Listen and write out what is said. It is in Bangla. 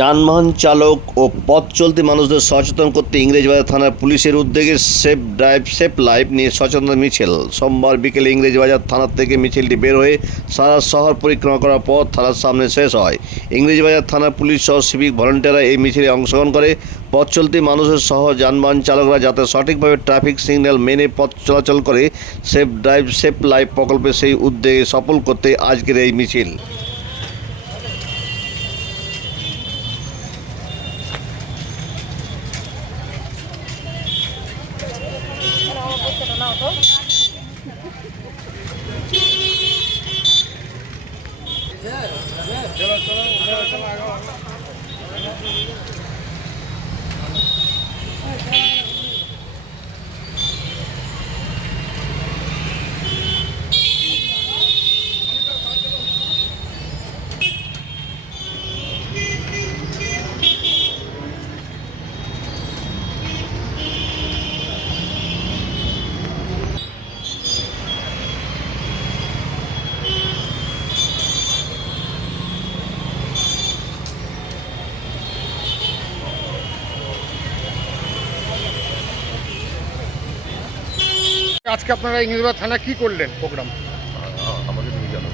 যানবাহন চালক ও পথ চলতি মানুষদের সচেতন করতে ইংরেজবাজার থানার পুলিশের উদ্যোগে সেফ ড্রাইভ, সেফ লাইফ নিয়ে সচেতন মিছিল। সোমবার বিকেলে ইংরেজবাজার থানার থেকে মিছিলটি বের হয়ে সারা শহর পরিক্রমা করার পর থানার সামনে শেষ হয়। ইংরেজবাজার থানার পুলিশ সহ সিভিক ভলেন্টিয়াররা এই মিছিলে অংশগ্রহণ করে। পথ চলতি মানুষের সহ যানবাহন চালকরা যাতে সঠিকভাবে ট্রাফিক সিগন্যাল মেনে পথ চলাচল করে, সেফ ড্রাইভ, সেফ লাইফ প্রকল্পে সেই উদ্যোগে সফল করতে আজকের এই মিছিল। ছিল না অত? হ্যাঁ, হ্যাঁ, হ্যাঁ, চলো চলো চলো আজকে আপনারা ইংরেজবাজার থানা কি করলেন প্রোগ্রাম? আমাকে তুমি জানো